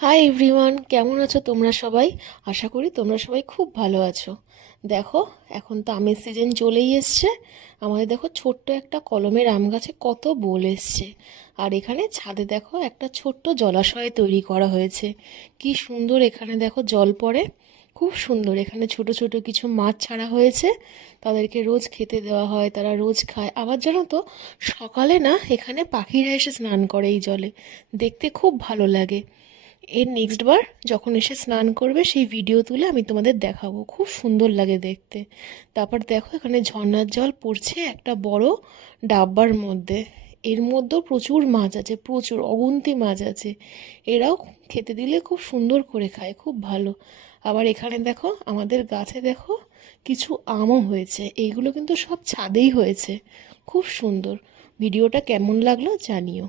Hi everyone, কেমন আছো তোমরা সবাই? আশা করি তোমরা সবাই খুব ভালো আছো। দেখো, এখন তো আমের সিজন চলেই এসছে। আমাদের দেখো ছোট্ট একটা কলমের আম গাছে কত বোল এসছে। আর এখানে ছাদে দেখো একটা ছোট্ট জলাশয় তৈরি করা হয়েছে। কি সুন্দর এখানে দেখো জল পড়ে, খুব সুন্দর। এখানে ছোট ছোট কিছু মাছ ছাড়া হয়েছে, তাদেরকে রোজ খেতে দেওয়া হয়, তারা রোজ খায়। আবার জানো তো, সকালে না এখানে পাখিরা এসে স্নান করে এই জলে, দেখতে খুব ভালো লাগে। এর নেক্সট বার যখন এসে স্নান করবে সেই ভিডিও তুলে আমি তোমাদের দেখাবো, খুব সুন্দর লাগে দেখতে। তারপর দেখো এখানে ঝর্ণার জল পড়ছে একটা বড় ডাব্বার মধ্যে। এর মধ্যেও প্রচুর মাছ আছে, প্রচুর অগুন্তি মাছ আছে। এরাও খেতে দিলে খুব সুন্দর করে খায়, খুব ভালো। আবার এখানে দেখো আমাদের গাছে দেখো কিছু আমও হয়েছে, এইগুলো কিন্তু সব ছাদেই হয়েছে, খুব সুন্দর। ভিডিওটা কেমন লাগলো জানিও।